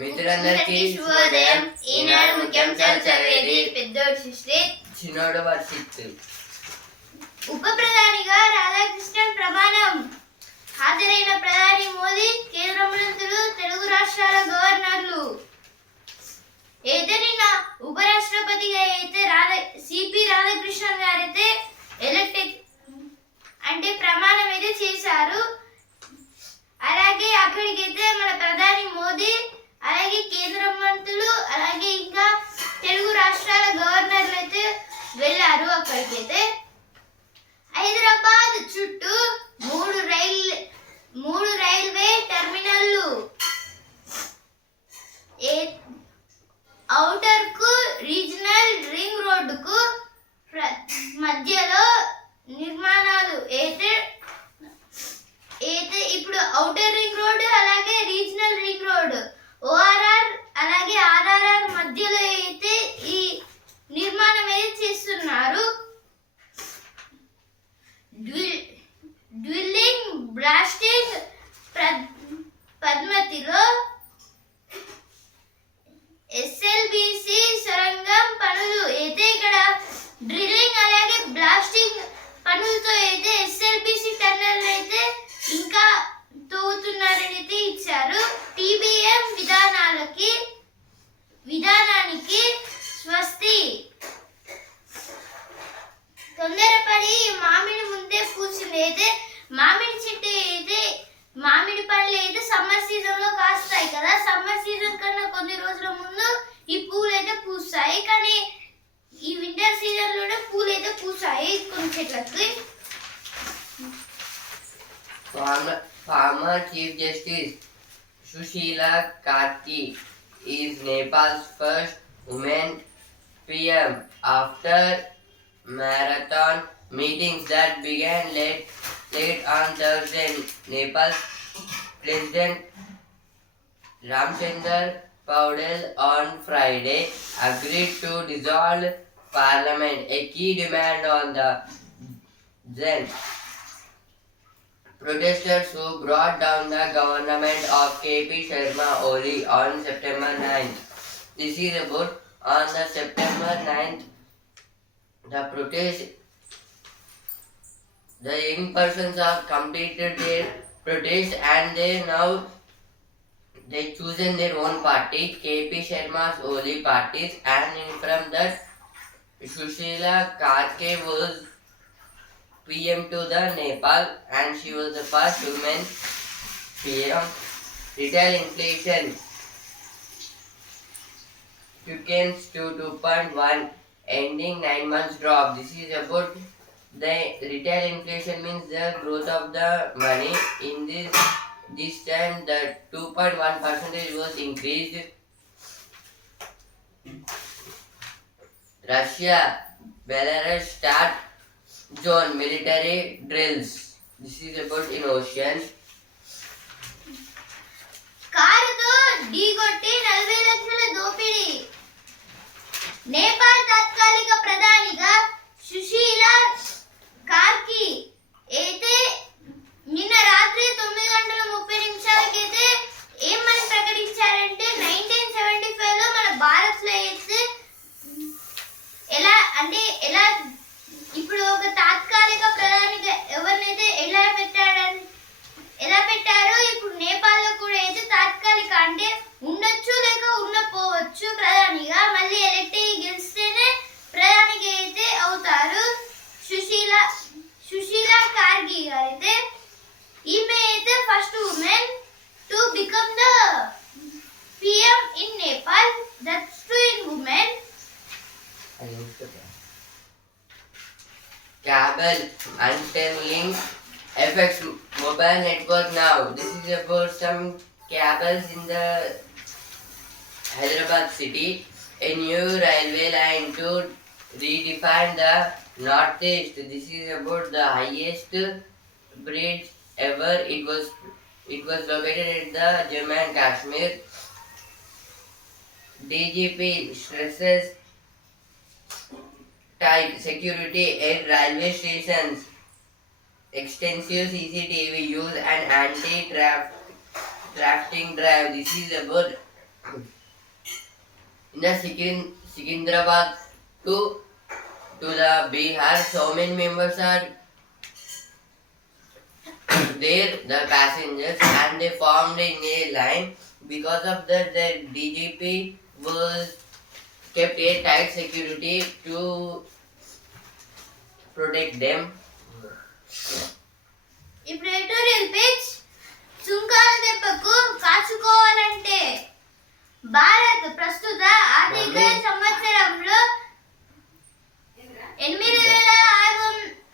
మిత్రులందరికీ శుభోదయం. ఈనాడు ముఖ్యాంశాలు చదివేది పెద్దోడు సృష్టి చిన్నోడు వర్షిత్. ఉప ప్రధానిగా రాధాకృష్ణన్ ప్రమాణం. హాజరైన ప్రధాని మోదీ కేంద్ర మంత్రులు తెలుగు రాష్ట్రాల గవర్నర్లు. నిన్న ఉపరాష్ట్రపతిగా అయితే రాధా సిపి రాధాకృష్ణన్ గారైతే ఎలక్ట్ అంటే ప్రమాణం అయితే చేశారు. అలాగే అక్కడికైతే మన ప్రధాని మోదీ అలాగే కేంద్ర మంత్రులు అలాగే ఇంకా తెలుగు రాష్ట్రాల గవర్నర్లు అయితే వెళ్ళారు అక్కడికైతే. హైదరాబాద్ చుట్టూ మూడు రైల్ మూడు రైల్వే టెర్మినల్లు. ఏ ఔటర్ రీజనల్ రీ రోడ్డుకు ప్ర- మధ్యలో నిర్మాణాలు అయితే అయితే ఇప్పుడు ఔటర్ రింగ్ రోడ్ అలాగే రీజనల్ రింగ్ రోడ్ ఓఆర్ఆర్ అలాగే ఆర్ఆర్ఆర్ మధ్యలో అయితే ఈ నిర్మాణం అయితే చేస్తున్నారు డ్విల్ డ్విల్లింగ్ బ్లాస్టింగ్ ప్ర- పద్మతిలో ఎస్ఎల్బిసి సొరంగం పనులు అయితే ఇక్కడ డ్రిల్లింగ్ అలాగే బ్లాస్టింగ్ పనులతో అయితే ఎస్ఎల్బిసి టన్నెల్ అయితే ఇంకా తవ్వుతున్నారని అయితే ఇచ్చారు టీబీఎం విధానాలకి విధానానికి స్వస్తి తొందరపడి మామిడి ముందే పూసింది అయితే మామిడి చెట్టు అయితే మామిడి పండ్లు అయితే సమ్మర్ సీజన్లో కాస్తాయి కదా. సమ్మర్ సీజన్ కన్నా కొన్ని రోజుల ముందు ఈ పూలు అయితే పూస్తాయి. కానీ ఈ వింటర్ సీజన్లోనే పూలు అయితే పూసాయి కొన్ని చెట్లకి. Former former Chief Justice Sushila Karti is Nepal's first woman PM after marathon meetings that began late, late on Thursday. Nepal's President Ramchandra Paudel on Friday agreed to dissolve parliament, a key demand on the then protesters who brought down the government of KP Sharma Oli on September 9th. This is about on the September 9th, the protest, the young persons have completed their protest and they now they chosen their own party, KP Sharma's Oli parties, and from that, Sushila Karke was PM to the Nepal and she was the first woman PM. Retail inflation to 2.1 ending 9 months drop. This is about the retail inflation means the growth of the money in this this time the 2.1 percentage was increased. Russia, Belarus start zone military drills. This is about in ocean. కారుతో ఢీకొట్టి నలభై లక్షల దోపిడీ నేపాల్ తాత్కాలిక ప్రధానిగా సుశీల కార్కి అయితే నిన్న రాత్రి తొమ్మిది గంటల ముప్పై నిమిషాలకైతే ఏమని ప్రకటించారంటే నైన్టీన్ సెవెంటీ ఫైవ్లో మన భారత్లో అయితే ఎలా అంటే ఎలా ఇప్పుడు ఒక తాత్కాలిక ప్రధానిగా ఎవరినైతే ఎలా పెట్టాడని ఎలా పెట్టారో ఇప్పుడు నేపాల్లో కూడా అయితే తాత్కాలిక అంటే ఉండొచ్చు లేక ఉండపోవచ్చు ప్రధానిగా. మళ్ళీ ఎలక్ట్ అయ్యి గెలిస్తేనే ప్రధానిగా అయితే అవుతారు. Shushila Shushila Kargi garite. He made the first woman to become the PM in Nepal. That's two in women. Cable interlink FX mobile network now. This is about some cables in the Hyderabad city. A new railway line to redefine the northeast. This is about the highest bridge ever. It was it was located at the Jammu and Kashmir. DGP stresses tight security at railway stations, extensive CCTV use and anti-draft drafting drive. This is about In the Sikin, Sikindrabad to to the Bihar, so many members are there, the passengers, and they formed in a line. Because of that, the DGP was kept a tight security to protect them. ఇప్పుడు editorial page సుంకాల దెబ్బకు కాచుకోవాలంటే భారత్ ప్రస్తుత ఆర్థిక. సంవత్సరంలో ఎనిమిది వేల ఆరు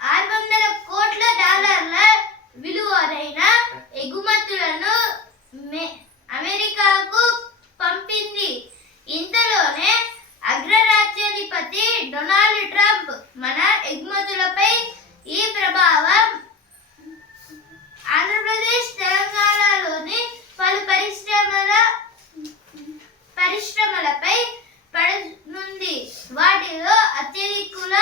ఆరు వందల కోట్ల డాలర్ల విలువైన ఎగుమతులను అమెరికాకు పంపింది ఇంతలోనే అగ్రరాజ్యాధిపతి డొనాల్డ్ ట్రంప్ మన ఎగుమతులపై ఈ ప్రభావం ఆంధ్రప్రదేశ్ తెలంగాణలోని పలు పరిశ్రమల పరిశ్రమలపై పడనుంది వాటిలో అత్యధికుల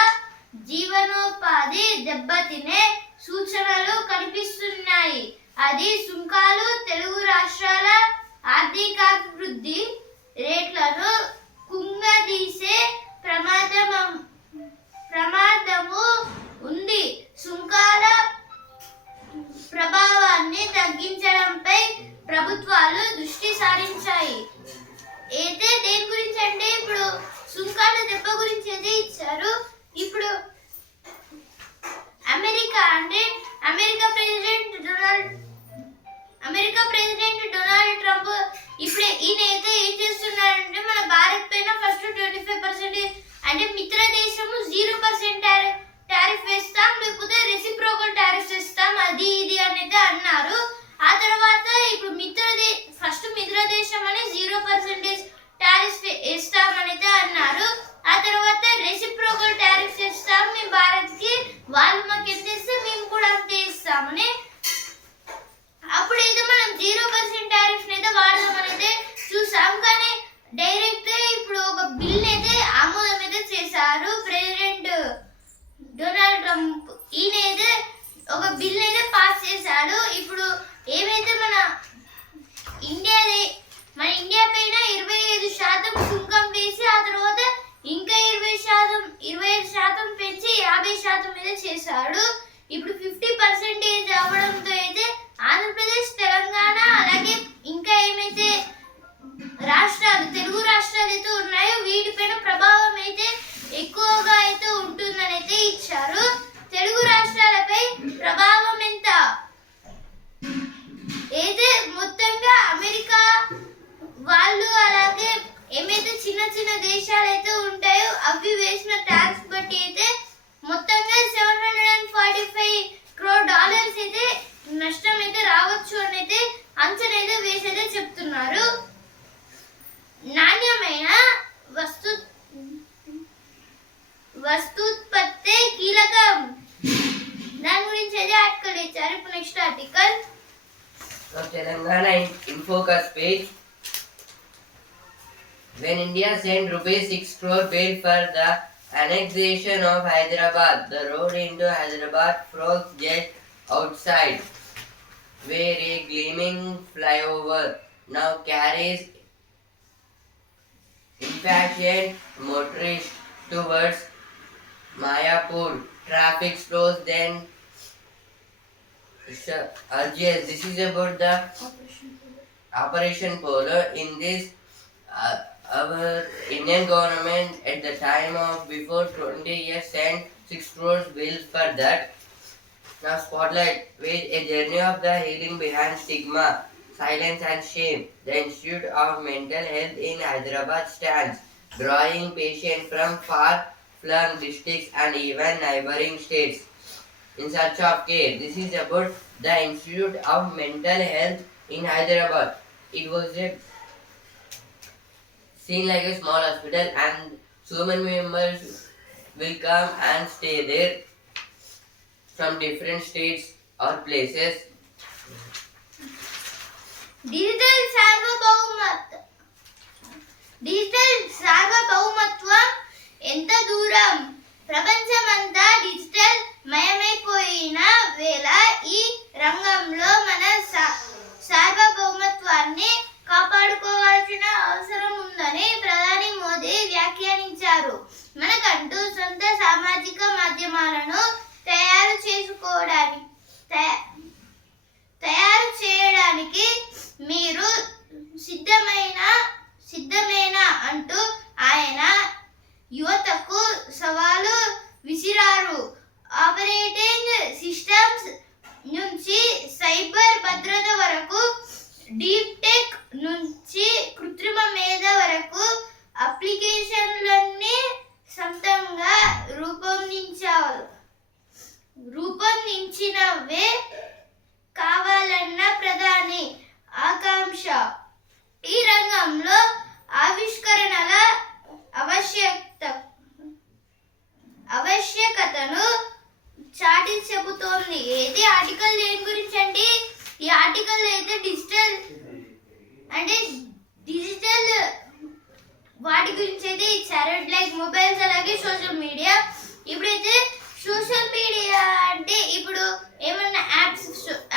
జీవనోపాధి దెబ్బతినే సూచనలు కనిపిస్తున్నాయి అది సుంకాలు తెలుగు రాష్ట్రాల ఆర్థికాభివృద్ధి రేట్లను కుంగదీసే ప్రమాదం ప్రమాదము ఉంది సుంకాల ప్రభావాన్ని తగ్గించడంపై ప్రభుత్వాలు దృష్టి సారించాయి అయితే దేని గురించి అంటే ఇప్పుడు సుంకాల దెబ్బ గురించి అయితే ఇచ్చారు ఇప్పుడు అమెరికా అంటే America president Donald America president Donald Trump ఇప్పుడు ఈయన అయితే ఏం చేస్తున్నారంటే మన భారత్ పైన ఫస్ట్ ట్వంటీ ఫైవ్ పర్సెంట్ అంటే మిత్ర దేశము జీరో పర్సెంట్ టారిఫ్ వేస్తాం లేకపోతే రెసిప్రోకల్ టారిఫ్ వేస్తాం అది ఇది అని అయితే అన్నారు ఆ తర్వాత ఇప్పుడు మిత్ర దే ఫస్ట్ మిత్ర దేశం అని జీరో పర్సెంటేజ్ టారిఫ్ వేస్తామని అయితే అన్నారు ఆ తర్వాత రెసిప్రోకల్ టారిఫ్ వేస్తాం మేము భారత్కి వాళ్ళు మాకు ఎంత ఇస్తే మేము కూడా అంతే ఇస్తామని అప్పుడైతే మనం జీరో పర్సెంట్ టారిఫ్ అయితే వాడదామని అయితే చూసాం కానీ డైరెక్ట్ ఇప్పుడు ఒక బిల్ అయితే ఆమోదం అయితే చేశారు ప్రెసిడెంట్ డొనాల్డ్ ట్రంప్ ఈయన అయితే ఒక బిల్ అయితే పాస్ చేశాడు ఇప్పుడు ఏవైతే మన ఇండియాది మన ఇండియా పైన ఇరవై ఐదు శాతం సుంకం వేసి ఆ తర్వాత ఇంకా ఇరవై శాతం ఇరవై ఐదు శాతం పెంచి యాభై శాతం మీద చేశాడు. ఇప్పుడు ఫిఫ్టీ పర్సెంటేజ్ అవ్వడంతో అయితే ఆంధ్రప్రదేశ్ తెలంగాణ అలాగే ఇంకా ఏమైతే రాష్ట్రాలు తెలుగు రాష్ట్రాలు అయితే ఉన్నాయో వీటిపైన ప్రభావం అయితే ఎక్కువగా అయితే ఉంటుందని అయితే ఇచ్చారు. తెలుగు రాష్ట్రాలపై ప్రభావం ఎంత? అయితే మొత్తంగా అమెరికా వాళ్ళు అలాగే ఏమైతే చిన్న చిన్న దేశాలు అయితే ఉంటాయో అవి వేసిన ట్యాక్స్ బట్టి అయితే మొత్తంగా seven hundred and forty five crore dollars అయితే నష్టం అయితే రావచ్చు అని అయితే అంచనా అయితే వేసి అయితే చెప్తున్నారు. Sent rupees 6 crore bail for the annexation of Hyderabad, the road into Hyderabad froze just outside, where a gleaming flyover now carries impatient motorists towards Mayapur. Traffic slows then Sure. Urges. This is about the Operation Polo. In this, uh, our Indian government at the time of before 20 years sent 6 crores bills for that. Now spotlight with a journey of the healing behind stigma, silence and shame. The Institute of Mental Health in Hyderabad stands, drawing patients from far-flung districts and even neighboring states in search of care. This is about the Institute of Mental Health in Hyderabad. It was a seen like a small hospital and so many members will come and stay there from different states or places. Digital సార్వభౌమత్ digital సార్వభౌమత్వం ఎంత దూరం ప్రపంచమంతా digital మయమైపోయిన వేళ ఈ ఈ రంగంలో ఆవిష్కరణల ఆవశ్యకత ఆవశ్యకతను చాటి చెబుతోంది ఏది ఆర్టికల్ దేని గురించి అండి ఈ ఆర్టికల్ అయితే డిజిటల్ అంటే డిజిటల్ వాటి గురించి అయితే ఇచ్చారు లైక్ మొబైల్స్ అలాగే సోషల్ మీడియా ఇప్పుడైతే సోషల్ మీడియా అంటే ఇప్పుడు ఏమన్నా యాప్స్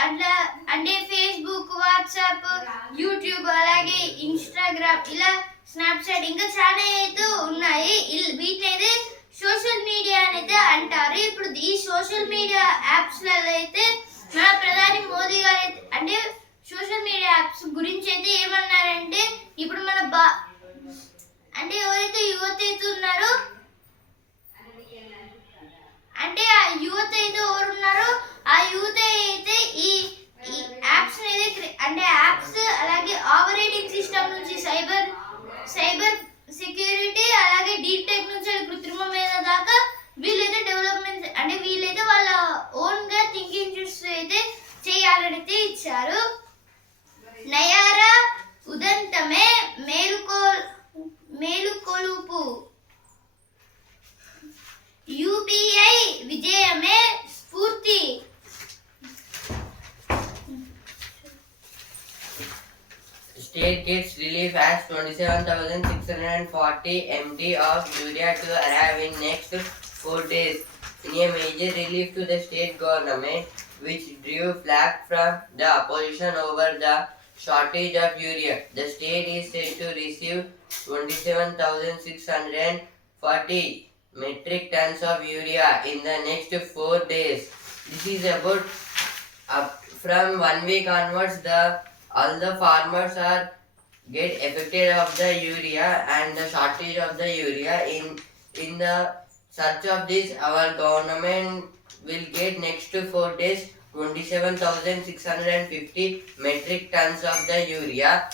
అట్లా అంటే ఫేస్బుక్ వాట్సాప్ యూట్యూబ్ అలాగే ఇన్స్టాగ్రామ్ ఇలా స్నాప్చాట్ ఇంకా చాలా అయితే ఉన్నాయి. ఇల్- వీటిని అయితే సోషల్ మీడియా అనేది అయితే అంటారు. ఇప్పుడు ఈ సోషల్ మీడియా యాప్స్లలో అయితే మన ప్రధాని మోదీ గారు అయితే అంటే సోషల్ మీడియా యాప్స్ గురించి అయితే ఏమన్నారంటే ఇప్పుడు మన బా అంటే ఎవరైతే యువత అయితే ఉన్నారో అంటే ఆ యువత అయితే ఎవరు ఉన్నారో ఆ యూత్ అయితే ఈ ఈ యాప్స్ అయితే అంటే యాప్స్ అలాగే ఆపరేటింగ్ సిస్టమ్ నుంచి సైబర్ సైబర్ సెక్యూరిటీ అలాగే డీప్ టెక్ నుంచి కృత్రిమ మీద దాకా వీళ్ళైతే డెవలప్మెంట్ అంటే వీళ్ళైతే వాళ్ళ ఓన్గా థింకింగ్ చూస్తూ అయితే చేయాలని అయితే ఇచ్చారు. నయారా ఉదంతమే మేలుకో మేలుకొలుపు. యూపీఐ విజయమే స్ఫూర్తి State gets relief as 27,640 MT of urea to arrive in next four days. In a major relief to the state government, which drew flack from the opposition over the shortage of urea. The state is said to receive 27,640 metric tons of urea in the next four days. This is about up from one week onwards the all the farmers are get affected of the urea and the shortage of the urea in in the search of this our government will get next to four days 27650 metric tons of the urea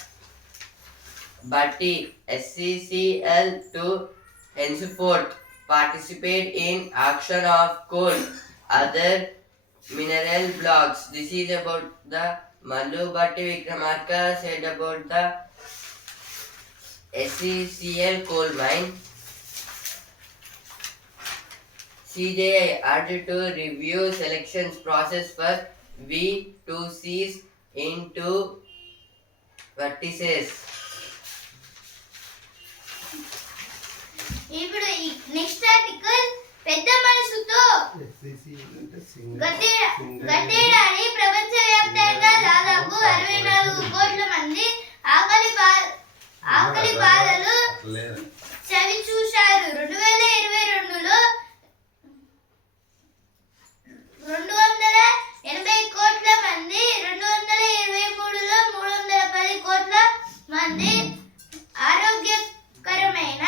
but SCCL to henceforth participate in auction of coal other mineral blocks. This is about the Mallu Bhatti Vikramarka said about the SCCL coal mine. CJI urged to review selections process for V2Cs into vertices. ఇప్పుడు next article పెద్ద మనసుతో గద్దె గద్దెడాడి ప్రపంచవ్యాప్తంగా దాదాపు అరవై నాలుగు కోట్ల మంది ఆకలి ఆకలి బాధలు చవి చూశారు రెండు వేల ఇరవై రెండులో రెండు వందల ఎనభై కోట్ల మంది రెండు వందల ఇరవై మూడులో మూడు వందల పది కోట్ల మంది ఆరోగ్యకరమైన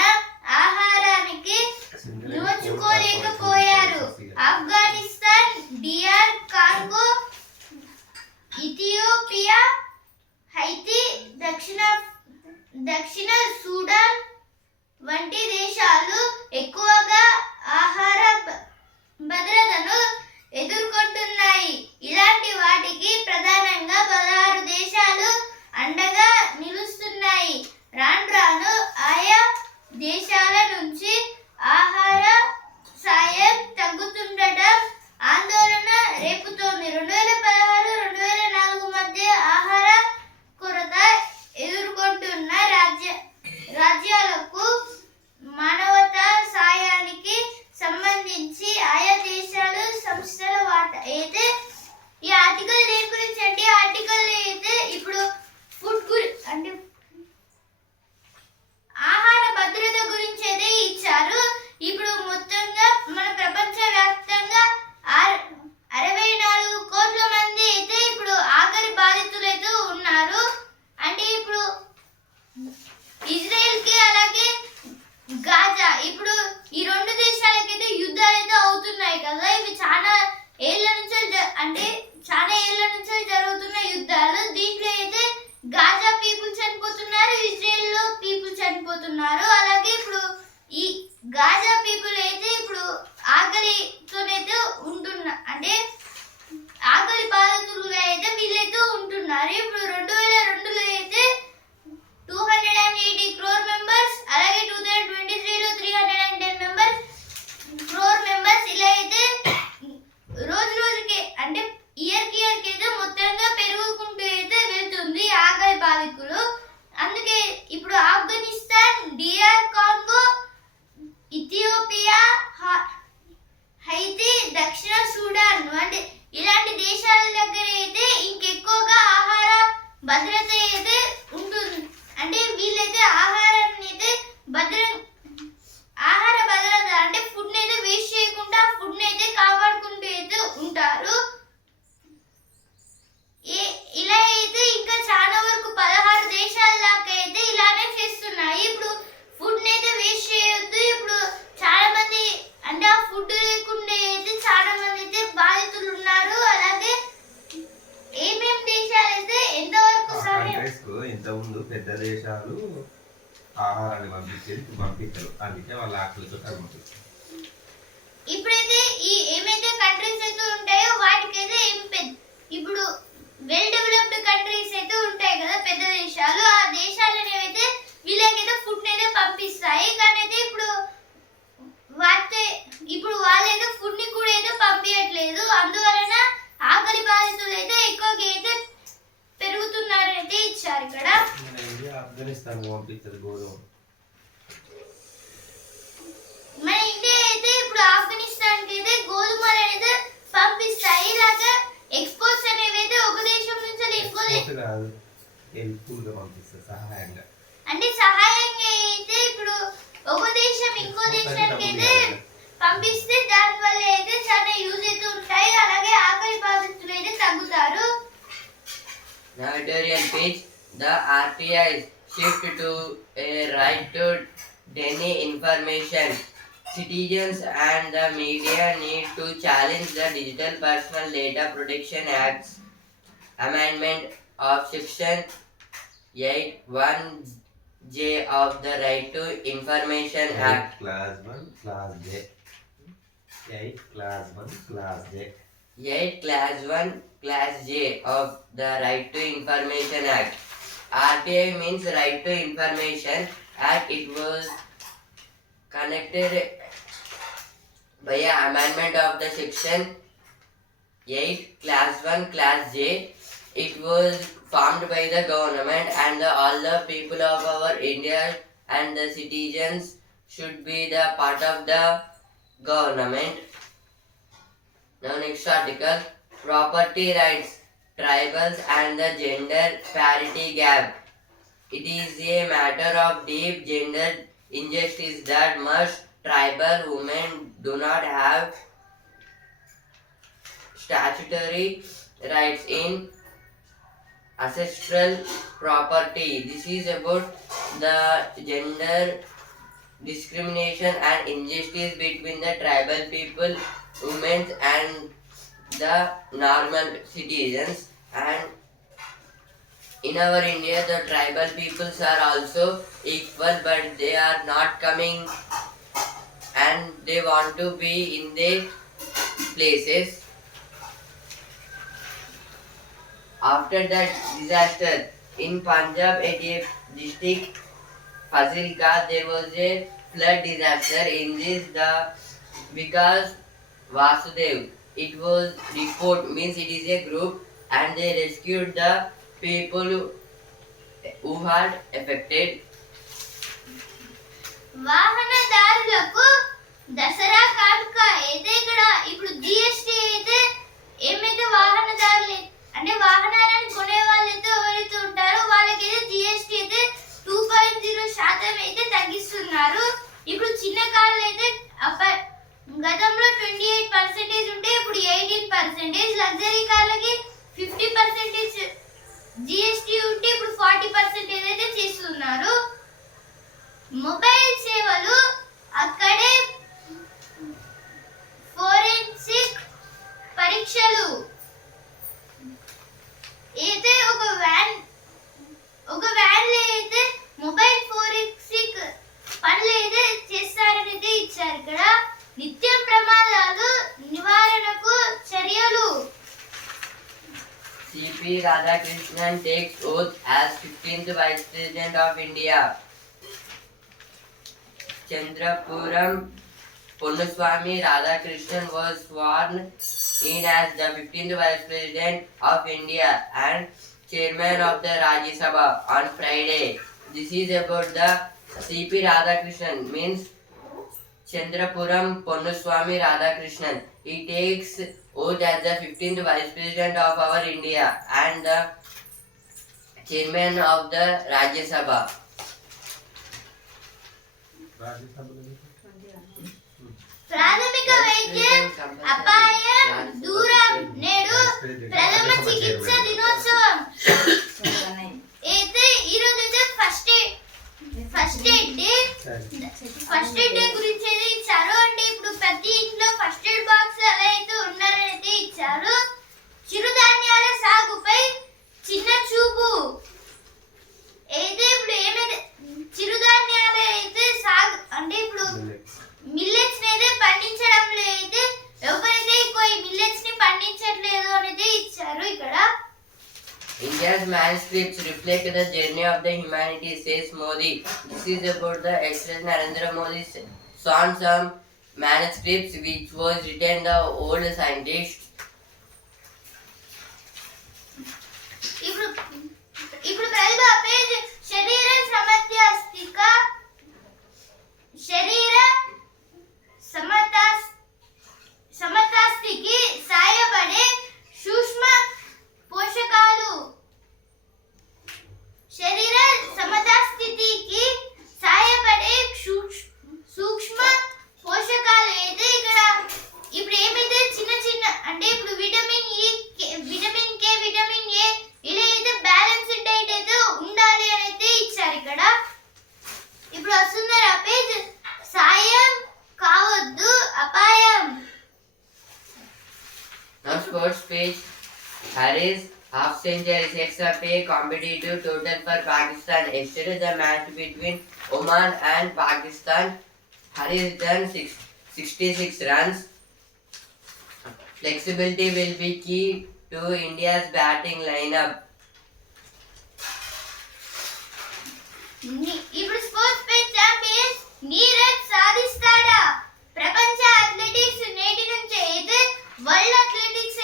particles நிறைய பேர் ఆహారాన్ని పంపించేది పంపించరు అందుకే వాళ్ళ ఆకలితో తగ్గుతుంది ఇప్పుడైతే ఈ ఏమైతే కంట్రీస్ అయితే ఉంటాయో వాటికైతే ఏం పెద్ద ఇప్పుడు వెల్ డెవలప్డ్ కంట్రీస్ అయితే ఉంటాయి కదా పెద్ద దేశాలు. ఆ దేశాలు అనేవైతే వీళ్ళకైతే ఫుడ్ అయితే పంపిస్తాయి. కానీ అయితే ఇప్పుడు వాటి ఇప్పుడు వాళ్ళైతే ఫుడ్ని కూడా అయితే పంపించట్లేదు. అందువలన ఆకలి బాధితులు అయితే ఎక్కువగా అయితే పెరుగుతున్నారని అయితే ఇచ్చారు ఇక్కడ. ఆఫ్ఘనిస్తాన్ పంపించదు గోధుమ. మన ఇండియా అయితే ఇప్పుడు ఆఫ్ఘనిస్తాన్కి అయితే గోధుమలు అయితే పంపిస్తాయి. ఇలాగా ఎక్స్పోర్ట్స్ అనేవి అయితే ఒక దేశం నుంచి ఇంకో కాదు పంపిస్తుంది సహాయంగా. అంటే సహాయంగా అయితే ఇప్పుడు ఒక దేశం ఇంకో దేశానికి అయితే పంపిస్తే దాని వల్ల అయితే చాలా యూజ్ అయితే ఉంటాయి. అలాగే ఆకలి బాధితులు అయితే తగ్గుతారు. Navitarian page. the RTI shift to a right to deny information. Citizens and the media need to challenge the Digital Personal Data Protection Act's amendment of Section 81J of the Right to Information Act. Class 1, Class J. 8, Class 1, Class J. 8 class 1 class j of the right to information act. Rti means right to information act it was connected by amendment of the section 8 class 1 class j. It was formed by the government and the, all the people of our india and the citizens should be the part of the government now next article property rights tribals and the gender parity gap. It is a matter of deep gender injustice that most tribal women do not have statutory rights in ancestral property. This is about the gender discrimination and injustice between the tribal people, women, and the normal citizens. And in our India, the tribal peoples are also equal, but they are not coming and they want to be in their places. After that disaster in Punjab, at a district Fazilka, there was a flood disaster. In this, the because Vasudev, it was report means it is a group, and they rescued the people who had affected. వాహనదారులకు Radhakrishnan takes oath as 15th Vice President of India. Chandrapuram Ponnuswamy Radhakrishnan was sworn in as the 15th Vice President of India and Chairman of the Rajya Sabha on Friday. This is about the CP Radhakrishnan means Chandrapuram Ponnuswamy Radhakrishnan. He takes oath as the 15th Vice President of our India and the Chairman of the Rajya Sabha. ప్రాథమిక వైద్యం అపాయం దూరం నేడు ప్రథమ చికిత్స దినోత్సవం. అయితే ఈ రోజు అయితే first first aid day. First aid day గురించి అయితే ఇచ్చారు అంటే ఇప్పుడు ప్రతి ఇంట్లో ఫస్ట్ ఎయిడ్ బాక్స్ అలా అయితే ఉండాలని అయితే ఇచ్చారు చిరుధాన్యాల సాగుపై చిన్న చూపు అయితే ఇప్పుడు ఏమైతే చిరుధాన్యాలు అయితే సాగు అంటే ఇప్పుడు మిల్లెట్స్ అయితే పండించడంలో అయితే ఎవరైతే ఎక్కువ ఈ మిల్లెట్స్ని పండించట్లేదు అనేది ఇచ్చారు ఇక్కడ India's manuscripts reflect the journey of the humanity, says Modi. This is about the President Narendra Modi on some manuscripts which was written the old scientists. ఇప్పుడు ఇప్పుడు ప్రతిభ పేజ్ శరీర సమత్యాస్తిక శరీర సమతా సమతాస్తికి సాయపడే సూక్ష్మ పోషకాలు శరీర సమతాస్థితికి సాయపడే సూక్ష్- సూక్ష్మ పోషకాలు అయితే ఇక్కడ ఇప్పుడు ఏమైతే చిన్న చిన్న అంటే ఇప్పుడు vitamin E vitamin K vitamin A ఇలా అయితే బ్యాలెన్స్డ్ డైట్ అయితే ఉండాలి అని అయితే ఇచ్చారు ఇక్కడ ఇప్పుడు వస్తున్నారు ఆ పేజ్ సాయం కావద్దు అపాయం Now sports page. Harris half century sets up a competitive total for Pakistan. Yesterday the match between Oman and Pakistan. Harris done six, 66 runs. Flexibility will be key to India's batting lineup. ఇప్పుడు sports page champion Neeraj సాధిస్తాడా ప్రపంచ athletics నేటి నుంచి అయితే world athletics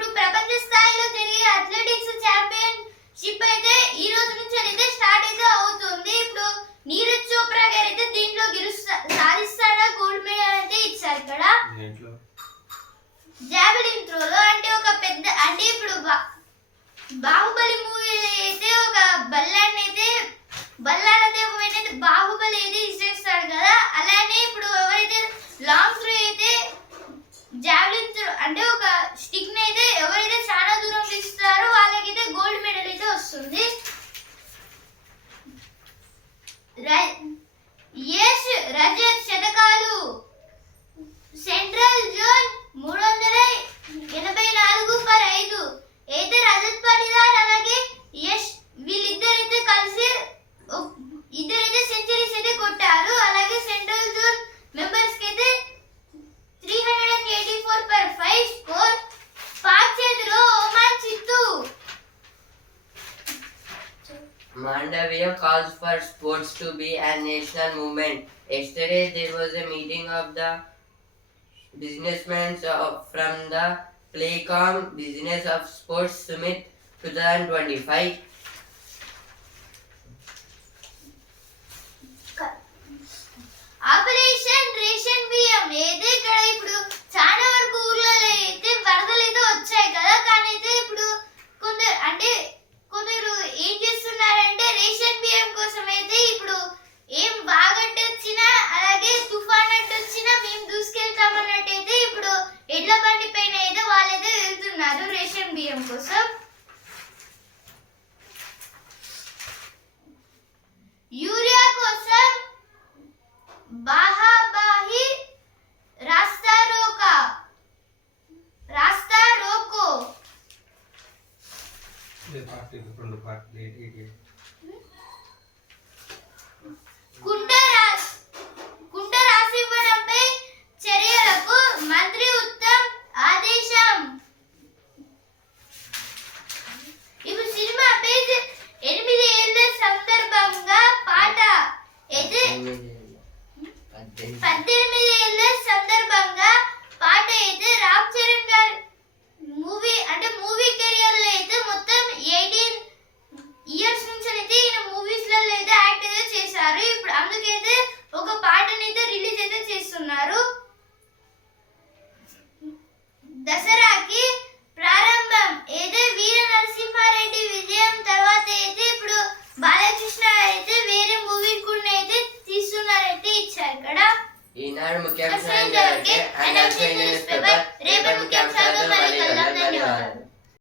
ఇప్పుడు ప్రపంచ స్థాయిలో జరిగే అథ్లెటిక్స్ ఛాంపియన్ షిప్ అయితే ఈ రోజు నుంచి అయితే స్టార్ట్ అయితే అవుతుంది. ఇప్పుడు నీరజ్ చోప్రా గారు అయితే దీంట్లో గెలుస్తా సాధిస్తాడా? గోల్డ్ మెడల్ అయితే ఇచ్చారు ఇక్కడ జావెలిన్ త్రోలో అంటే ఒక పెద్ద అంటే ఇప్పుడు బాహుబలి మూవీ అయితే ఒక బల్లాన్ని అయితే బల్లాలతో అయితే బాహుబలి అయితే ఇచ్చేస్తాడు కదా. అలానే ఇప్పుడు ఎవరైతే లాంగ్ త్రో అయితే జావెలిన్ త్రో అంటే ఒక స్టిక్ని అయితే ఎవరైతే చాలా దూరం ఇస్తారో వాళ్ళకైతే గోల్డ్ మెడల్